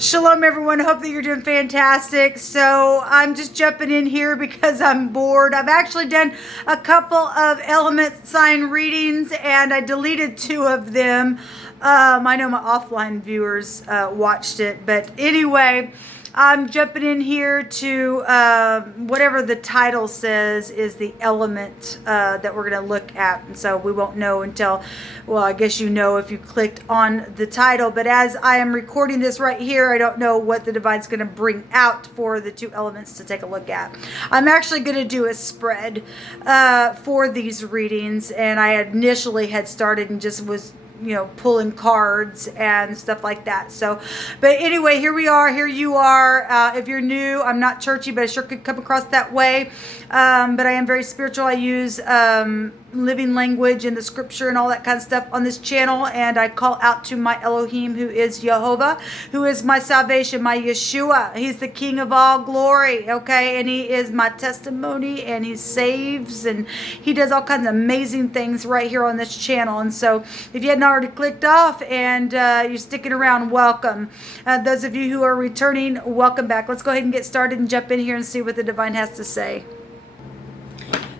Shalom, everyone. Hope that you're doing fantastic. So I'm just jumping in here because I'm bored. I've actually done a couple of element sign readings and I deleted 2 of them. I know my offline viewers watched it, but anyway, I'm jumping in here to whatever the title says is the element that we're going to look at. And so we won't know until, well, I guess you know if you clicked on the title. But as I am recording this right here, I don't know what the Divine's going to bring out for the 2 elements to take a look at. I'm actually going to do a spread for these readings. And I initially had started and just was pulling cards and stuff like that. So, but anyway, here we are, here you are. If you're new, I'm not churchy, but I sure could come across that way. But I am very spiritual. I use living language and the scripture and all that kind of stuff on this channel. And I call out to my Elohim, who is Jehovah, who is my salvation, my Yeshua. He's the King of all glory. Okay. And he is my testimony and he saves and he does all kinds of amazing things right here on this channel. And so if you hadn't already clicked off and you're sticking around, welcome. Those of you who are returning, welcome back. Let's go ahead and get started and jump in here and see what the Divine has to say.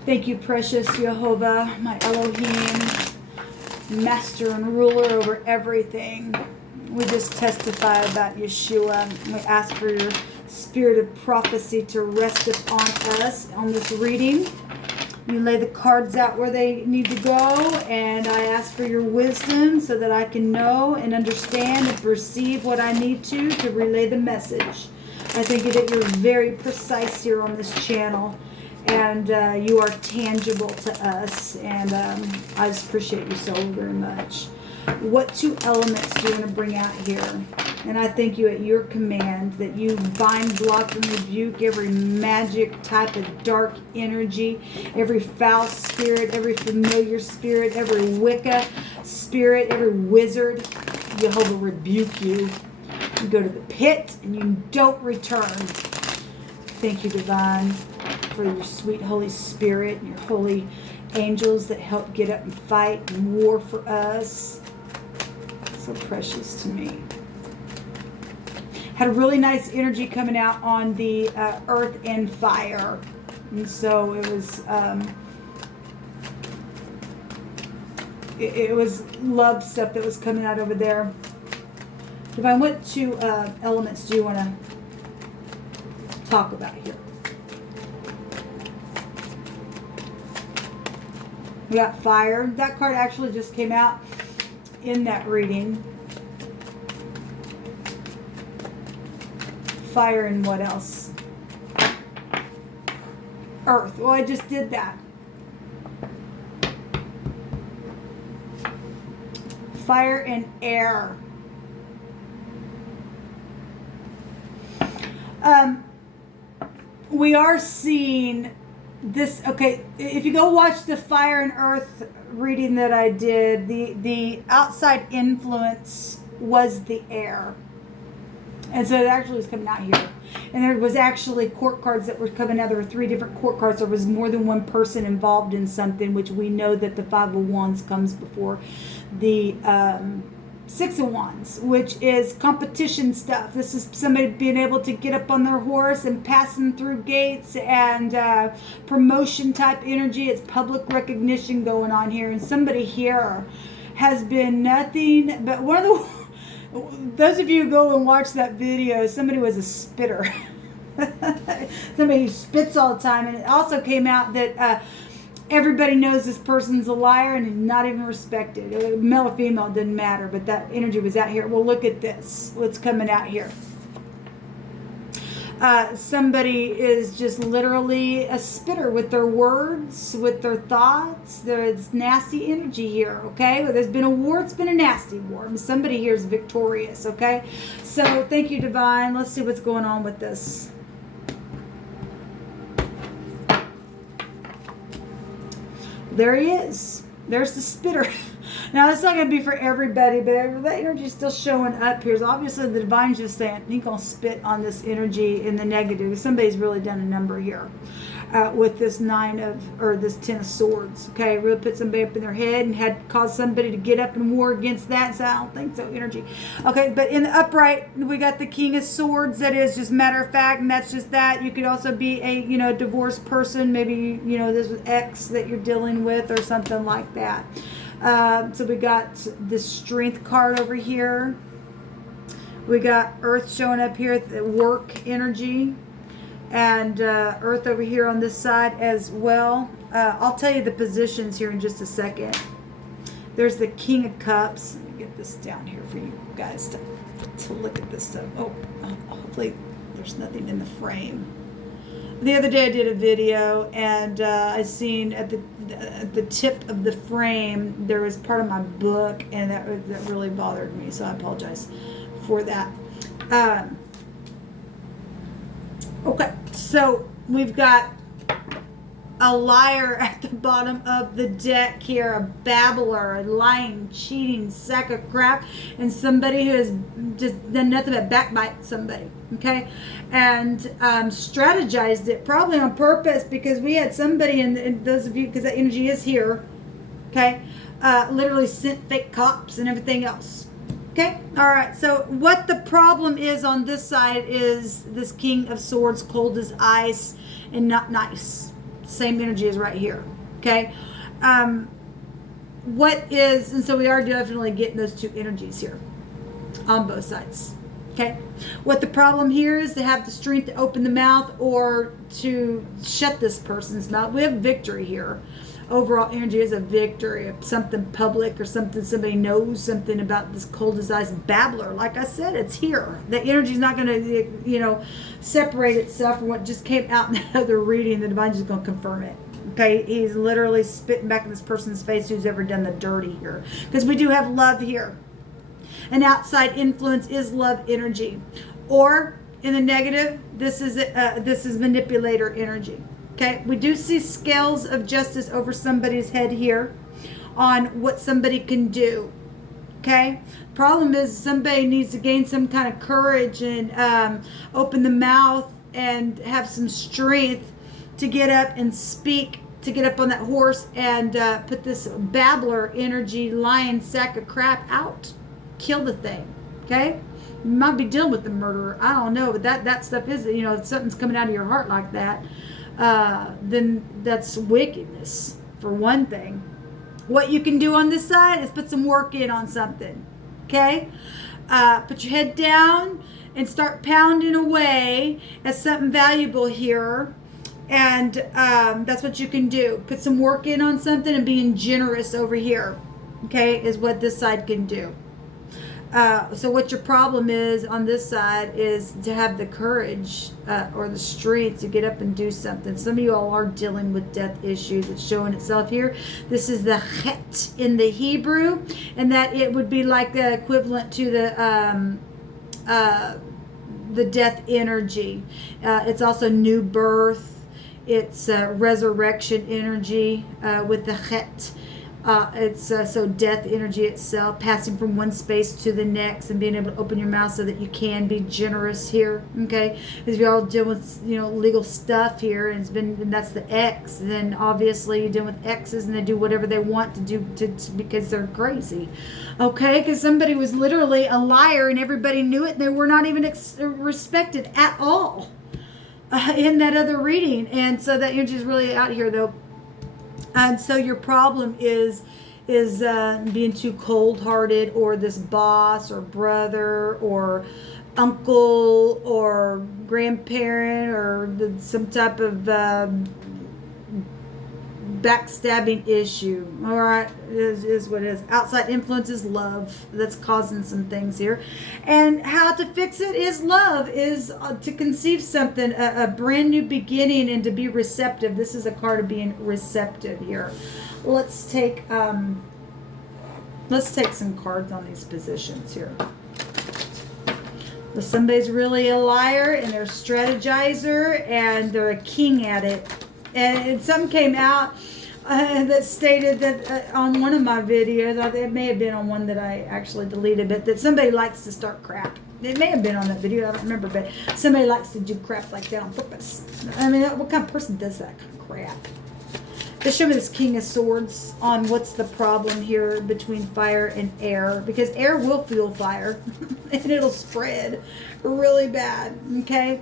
Thank you, precious Jehovah, my Elohim, master and ruler over everything. We just testify about Yeshua. We ask for your spirit of prophecy to rest upon us on this reading. You lay the cards out where they need to go, and I ask for your wisdom so that I can know and understand and perceive what I need to relay the message. I think that you're very precise here on this channel. And you are tangible to us, and I just appreciate you so very much. What 2 elements do you want to bring out here? And I thank you at your command that you bind, block, and rebuke every magic type of dark energy, every foul spirit, every familiar spirit, every Wicca spirit, every wizard. Jehovah rebuke you. You go to the pit and you don't return. Thank you, Divine, for your sweet Holy Spirit and your holy angels that help get up and fight and war for us. So precious to me. Had a really nice energy coming out on the earth and fire. And so it was love stuff that was coming out over there. Divine, what 2 elements do you want to talk about here? We got fire. That card actually just came out in that reading. Fire and what else? Earth. Well, I just did that. Fire and air. We are seeing this. Okay, if you go watch the fire and earth reading that I did, the outside influence was the air. And so it actually was coming out here. And there was actually court cards that were coming out. There were 3 different court cards. There was more than one person involved in something, which we know that the 5 of Wands comes before the 6 of Wands, which is competition stuff. This is somebody being able to get up on their horse and passing through gates and promotion type energy. It's public recognition going on here. And somebody here has been nothing but one of the... Those of you who go and watch that video, somebody was a spitter. Somebody who spits all the time. And it also came out that everybody knows this person's a liar and is not even respected. Male or female, didn't matter, but that energy was out here. Well, look at this. What's coming out here? Somebody is just literally a spitter with their words, with their thoughts. There's nasty energy here, okay? Well, there's been a war. It's been a nasty war. Somebody here is victorious, okay? So thank you, Divine. Let's see what's going on with this. There he is. There's the spitter. Now, it's not going to be for everybody, but that energy is still showing up here. So obviously, the Divine's just saying he's going to spit on this energy in the negative. Somebody's really done a number here. with this this 10 of swords. Okay, really put somebody up in their head and had caused somebody to get up and war against that. So I don't think so, energy. Okay, but in the upright, we got the king of swords. That is just matter of fact, and that's just that. You could also be a divorced person, maybe this was ex that you're dealing with or something like that. So we got the strength card over here. We got earth showing up here, the work energy, and earth over here on this side as well. I'll tell you the positions here in just a second. There's the king of cups. Let me get this down here for you guys to look at this stuff. Oh, hopefully there's nothing in the frame. The other day I did a video, and I seen at the tip of the frame there was part of my book, and that really bothered me, so I apologize for that. Okay, so we've got a liar at the bottom of the deck here, a babbler, a lying, cheating sack of crap, and somebody who has just done nothing but backbite somebody, okay? And strategized it, probably on purpose, because we had somebody, and those of you, because that energy is here, okay, literally sent fake cops and everything else. Okay, all right, so what the problem is on this side is this king of swords, cold as ice and not nice. Same energy as right here, okay? And so we are definitely getting those two energies here on both sides, okay? What the problem here is to have the strength to open the mouth or to shut this person's mouth. We have victory here. Overall energy is a victory, something public or something somebody knows something about this cold as ice babbler. Like I said, it's here. The energy is not going to, separate itself from what just came out in that other reading. The divine is going to confirm it. Okay, he's literally spitting back in this person's face who's ever done the dirty here. Because we do have love here. An outside influence is love energy. Or, in the negative, this is manipulator energy. Okay, we do see scales of justice over somebody's head here on what somebody can do. Okay, problem is somebody needs to gain some kind of courage and open the mouth and have some strength to get up and speak, to get up on that horse and put this babbler energy, lying sack of crap out. Kill the thing. Okay, you might be dealing with the murderer. I don't know, but that stuff is, if something's coming out of your heart like that. Then that's wickedness, for one thing. What you can do on this side is put some work in on something, okay? Put your head down and start pounding away at something valuable here, and that's what you can do. Put some work in on something and being generous over here, okay, is what this side can do. So what your problem is on this side is to have the courage or the strength to get up and do something. Some of you all are dealing with death issues. It's showing itself here. This is the chet in the Hebrew, and that it would be like the equivalent to the death energy. It's also new birth. It's resurrection energy with the chet. It's so death energy itself, passing from one space to the next and being able to open your mouth so that you can be generous here, okay? Because you're all dealing with, legal stuff here, and that's the X. Then obviously you're dealing with X's, and they do whatever they want to do because they're crazy, okay? Because somebody was literally a liar and everybody knew it, and they were not even respected at all in that other reading. And so that energy is really out here, though. And so your problem is being too cold-hearted, or this boss or brother or uncle or grandparent or some type of backstabbing issue. All right, is what it is. Outside influence is love that's causing some things here, and how to fix it is love, is to conceive something, a brand new beginning, and to be receptive. This is a card of being receptive here. Let's take some cards on these positions here. So somebody's really a liar, and they're a strategizer, and they're a king at it. And some came out that stated that on one of my videos, it may have been on one that I actually deleted, but that somebody likes to start crap. It may have been on that video, I don't remember, but somebody likes to do crap like that on purpose. I mean, what kind of person does that kind of crap? They show me this King of Swords on what's the problem here between fire and air, because air will fuel fire and it'll spread really bad. Okay,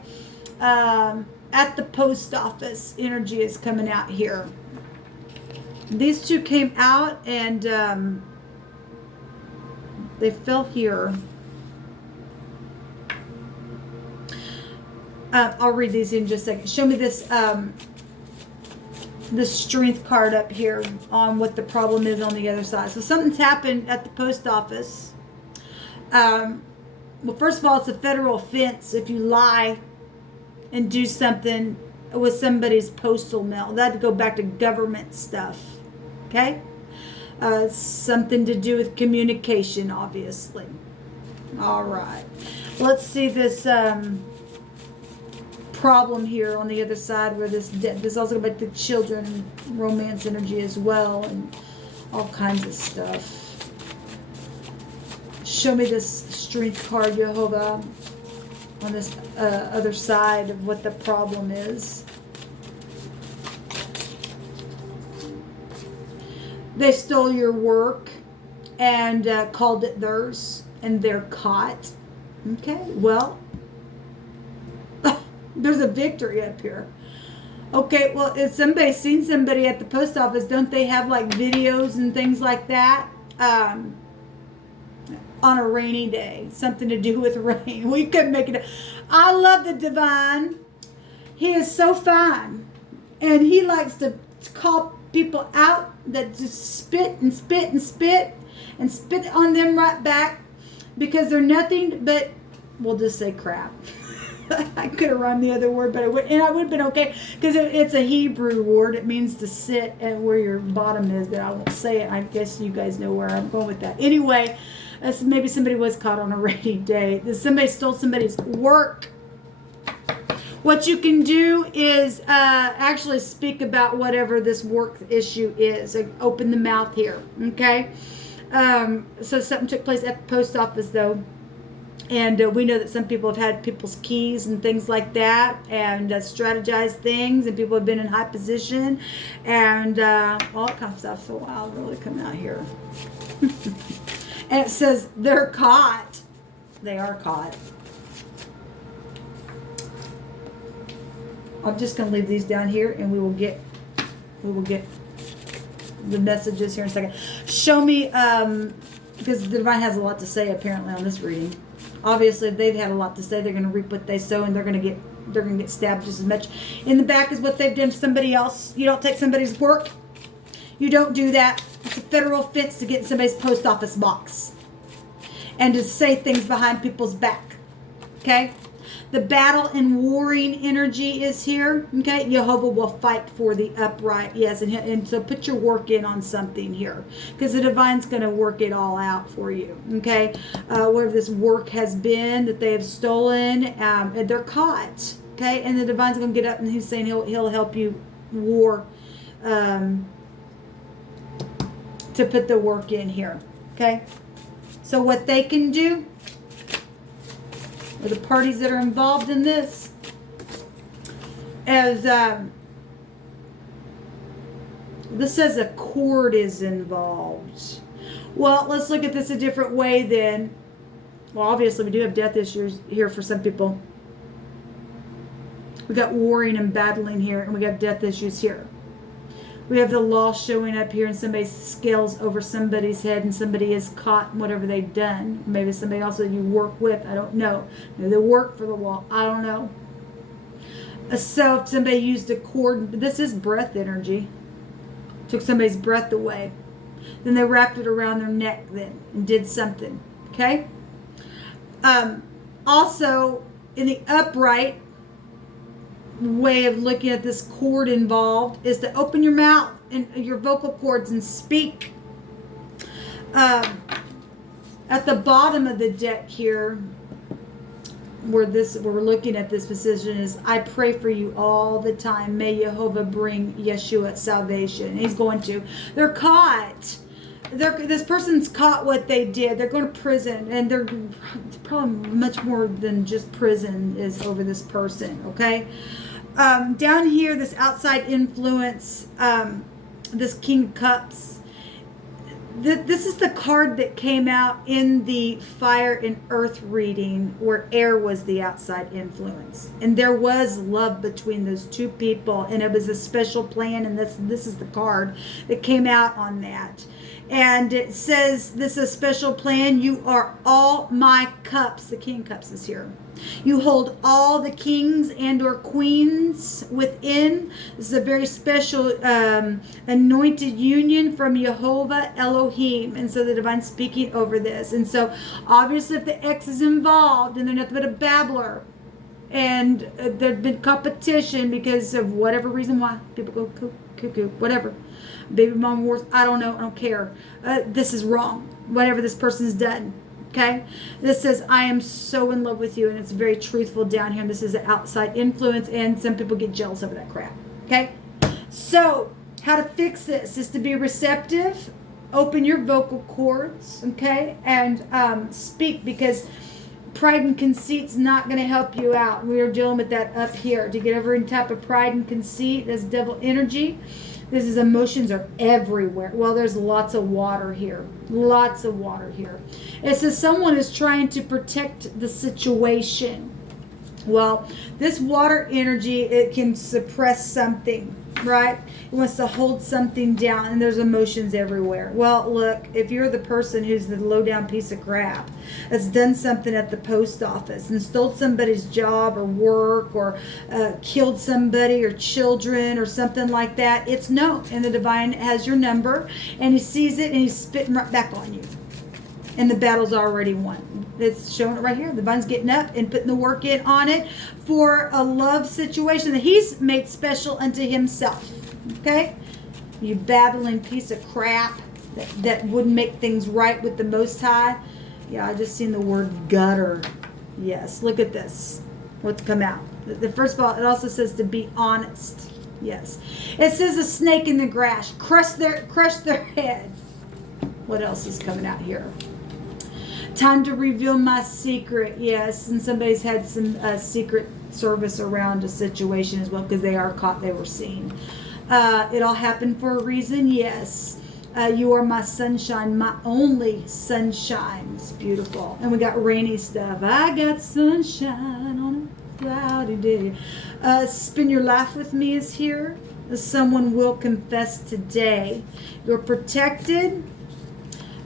at the post office, energy is coming out here. These two came out and they fell here. I'll read these in just a second. Show me this the strength card up here on what the problem is on the other side. So something's happened at the post office. Well, first of all, it's a federal offense if you lie and do something with somebody's postal mail. That'd go back to government stuff. Okay? Something to do with communication, obviously. All right. Let's see this problem here on the other side where this also about the children and romance energy as well and all kinds of stuff. Show me this strength card, Jehovah, on this other side of what the problem is. They stole your work and called it theirs, and they're caught. Okay, well, there's a victory up here. Okay, well, if somebody's seen somebody at the post office, don't they have like videos and things like that on a rainy day? Something to do with rain. We couldn't make it. I love the divine. He is so fine. And he likes to call people out that just spit and spit and spit and spit on them right back because they're nothing but, we'll just say crap. I could have rhymed the other word, but I would have been okay because it's a Hebrew word. It means to sit at where your bottom is, but I won't say it. I guess you guys know where I'm going with that. Anyway, maybe somebody was caught on a rainy day. Somebody stole somebody's work. What you can do is actually speak about whatever this work issue is. Like open the mouth here, okay? So something took place at the post office, though. And we know that some people have had people's keys and things like that and strategized things, and people have been in high position and all that kind of stuff. So wow, really coming out here. And it says they're caught. They are caught. I'm just going to leave these down here, and we will get the messages here in a second. Show me, because the divine has a lot to say apparently on this reading. Obviously, if they've had a lot to say, they're going to reap what they sow, and they're going to get stabbed just as much in the back as what they've done to somebody else. You don't take somebody's work. You don't do that. It's a federal offense to get in somebody's post office box and to say things behind people's back. Okay? The battle and warring energy is here. Okay, Jehovah will fight for the upright. Yes, and so put your work in on something here, because the divine's going to work it all out for you. Okay, whatever this work has been that they have stolen, they're caught. Okay, and the divine's going to get up and he's saying he'll help you war to put the work in here. Okay, so what they can do, or the parties that are involved in this, as this says a court is involved. Well, let's look at this a different way then. Well, obviously we do have death issues here for some people. We got warring and battling here, and we got death issues here. We have the law showing up here, and somebody scales over somebody's head, and somebody is caught in whatever they've done. Maybe somebody else that you work with. I don't know. Maybe they work for the law. I don't know. So if somebody used a cord, this is breath energy. Took somebody's breath away. Then they wrapped it around their neck then and did something. Okay? Also, in the upright way of looking at this cord involved is to open your mouth and your vocal cords and speak. At the bottom of the deck here, where we're looking at this position, is I pray for you all the time. May Jehovah bring Yeshua salvation. He's going to. They're caught. this person's caught what they did. They're going to prison, and they're probably much more than just prison is over this person, okay? Down here, this outside influence, this King of Cups, this is the card that came out in the fire and earth reading where air was the outside influence. And there was love between those two people, and it was a special plan, and this is the card that came out on that. And it says, this is a special plan. You are all my cups. The King of Cups is here. You hold all the kings and or queens within. This is a very special anointed union from Jehovah Elohim. And so the divine speaking over this. And so obviously if the X is involved and they're nothing but a babbler, and there's been competition because of whatever reason why people go cuckoo, whatever. Baby mom wars, I don't know, I don't care. This is wrong, whatever this person's done. Okay, this says, I am so in love with you, and it's very truthful down here. And this is an outside influence, and some people get jealous over that crap. Okay, so how to fix this is to be receptive, open your vocal cords, okay, and speak, because pride and conceit's not going to help you out. We are dealing with that up here. To get over any type of pride and conceit, that's devil energy. This is emotions are everywhere. Well, there's lots of water here. Lots of water here. It says someone is trying to protect the situation. Well, this water energy, it can suppress something, right? It wants to hold something down, and there's emotions everywhere. Well, look, if you're the person who's the low-down piece of crap that's done something at the post office and stole somebody's job or work or killed somebody or children or something like that, it's known. And the divine has your number, and he sees it, and he's spitting right back on you. And the battle's already won. It's showing it right here. The divine's getting up and putting the work in on it for a love situation that he's made special unto himself. Okay? You babbling piece of crap that wouldn't make things right with the Most High. Yeah, I just seen the word gutter. Yes, look at this. What's come out? The first of all, it also says to be honest. Yes. It says a snake in the grass. Crush their head. What else is coming out here? Time to reveal my secret. Yes, and somebody's had some secret service around a situation as well, because they are caught, they were seen. It all happened for a reason. Yes. You are my sunshine, my only sunshine. It's beautiful. And we got rainy stuff. I got sunshine on a cloudy day. Spin your life with me is here. Someone will confess today. You're protected.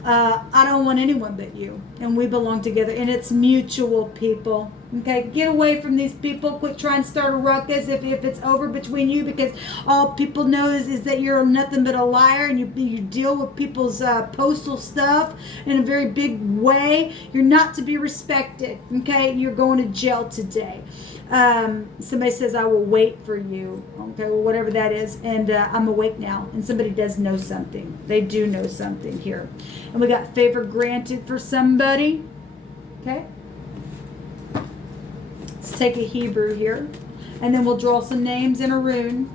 I don't want anyone but you, and we belong together, and it's mutual, people. Okay, get away from these people. Quit trying to start a ruckus if it's over between you, because all people know is that you're nothing but a liar, and you deal with people's postal stuff in a very big way. You're not to be respected. Okay, you're going to jail today. Somebody says, I will wait for you. Okay, well, whatever that is. And I'm awake now. And somebody does know something. They do know something here. And we got favor granted for somebody. Okay. Let's take a Hebrew here. And then we'll draw some names in a rune.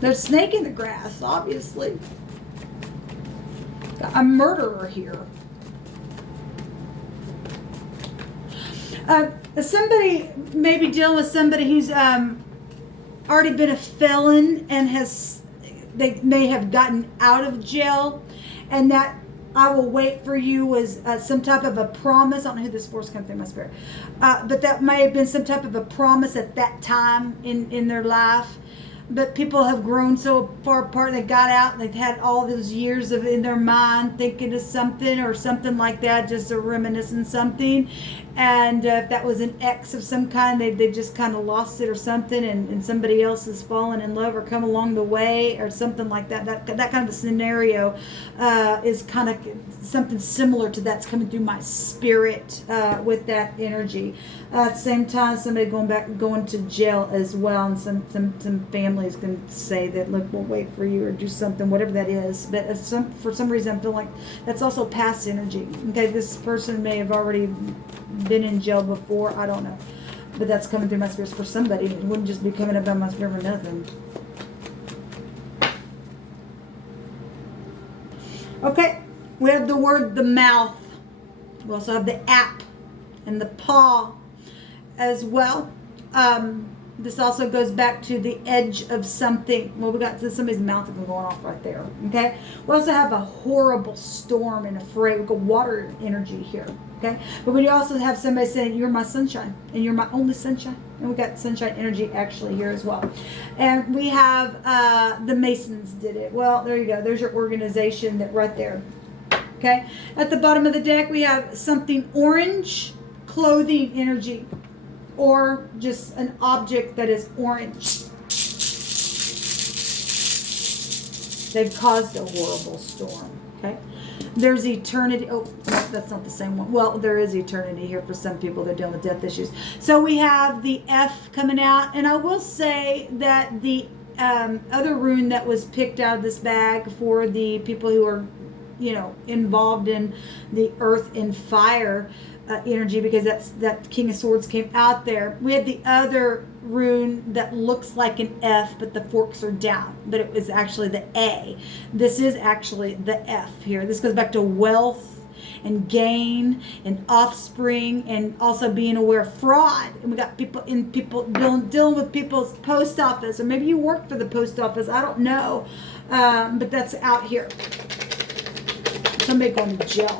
There's a snake in the grass, obviously. Got a murderer here. Somebody may be dealing with somebody who's already been a felon and they may have gotten out of jail, and that I will wait for you was some type of a promise. I don't know who this force comes through my spirit, but that may have been some type of a promise at that time in their life. But people have grown so far apart, they got out, and they've had all those years in their mind thinking of something or something like that, just a reminiscing something. And if that was an ex of some kind, they just kind of lost it or something, and somebody else has fallen in love or come along the way or something like that. That kind of a scenario is kind of something similar to that's coming through my spirit with that energy. At the same time, somebody going to jail as well, and some families can say that, look, we'll wait for you or do something, whatever that is. But for some reason, I feel like that's also past energy. Okay, this person may have already been in jail before, I don't know, but that's coming through my spirit for somebody. It wouldn't just be coming up on my spirit for nothing. Okay, we have the word the mouth. We also have the app and the paw as well. This also goes back to the edge of something. Well, we got somebody's mouth going off right there. Okay. We also have a horrible storm and afraid. We got water energy here. Okay. But we also have somebody saying, "You're my sunshine, and you're my only sunshine." And we got sunshine energy actually here as well. And we have the Masons did it. Well, there you go. There's your organization that right there. Okay. At the bottom of the deck, we have something orange, clothing energy, or just an object that is orange. They've caused a horrible storm. Okay. There's eternity. Oh, no, that's not the same one. Well, there is eternity here for some people that are dealing with death issues. So we have the F coming out. And I will say that the other rune that was picked out of this bag for the people who are, involved in the earth and fire energy, because that King of Swords came out there. We had the other rune that looks like an F, but the forks are down, but it was actually the A. This is actually the F here. This goes back to wealth and gain and offspring, and also being aware of fraud. And we got people dealing with people's post office, or maybe you work for the post office. I don't know, but that's out here. Somebody going to jail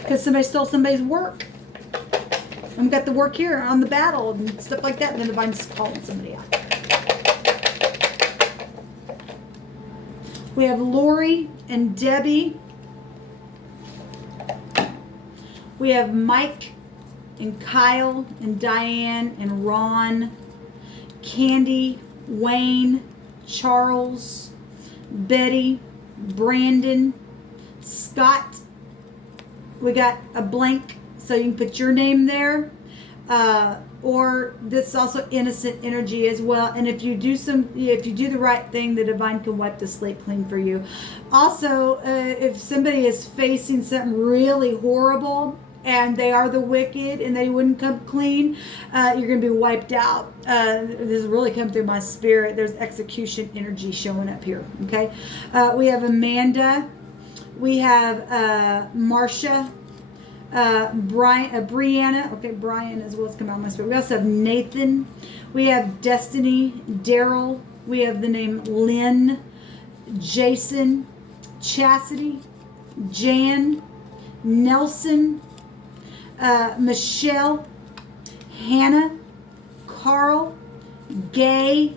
because somebody stole somebody's work. And we got the work here on the battle and stuff like that. And then the divine's calling somebody out. We have Lori and Debbie. We have Mike and Kyle and Diane and Ron, Candy, Wayne, Charles, Betty, Brandon, Scott. We got a blank, so you can put your name there. Or this also innocent energy as well. And if you do the right thing, the divine can wipe the slate clean for you. Also, if somebody is facing something really horrible and they are the wicked and they wouldn't come clean, you're going to be wiped out. This has really come through my spirit. There's execution energy showing up here. Okay. We have Amanda. We have Marcia. Brianna. Okay, Brian as well as come out of my spirit. We also have Nathan. We have Destiny, Daryl. We have the name Lynn, Jason, Chastity, Jan, Nelson, Michelle, Hannah, Carl, Gay,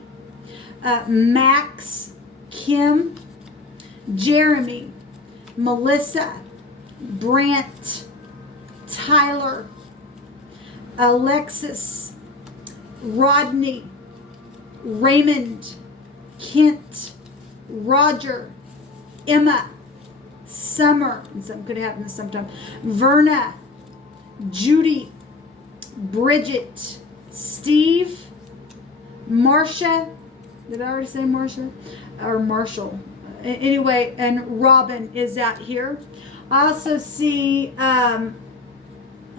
Max, Kim, Jeremy, Melissa, Brant, Tyler, Alexis, Rodney, Raymond, Kent, Roger, Emma, Summer, and something could happen sometime, Verna, Judy, Bridget, Steve, Marcia. Did I already say Marcia? Or Marshall? Anyway, and Robin is out here. I also see, I'm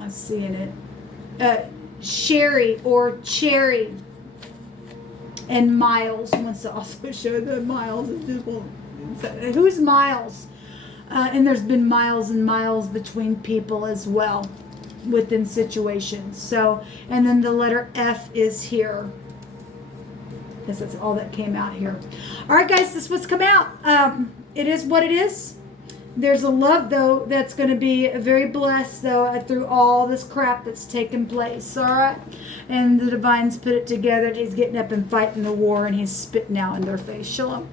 seeing it, Sherry or Cherry, and Miles wants to also show the Miles. Who's Miles? And there's been miles and miles between people as well within situations. So, and then the letter F is here. Because that's all that came out here. All right, guys, this is what's come out. It is what it is. There's a love, though, that's going to be very blessed, though, through all this crap that's taken place, all right? And the divine's put it together, and he's getting up and fighting the war, and he's spitting out in their face. Shalom.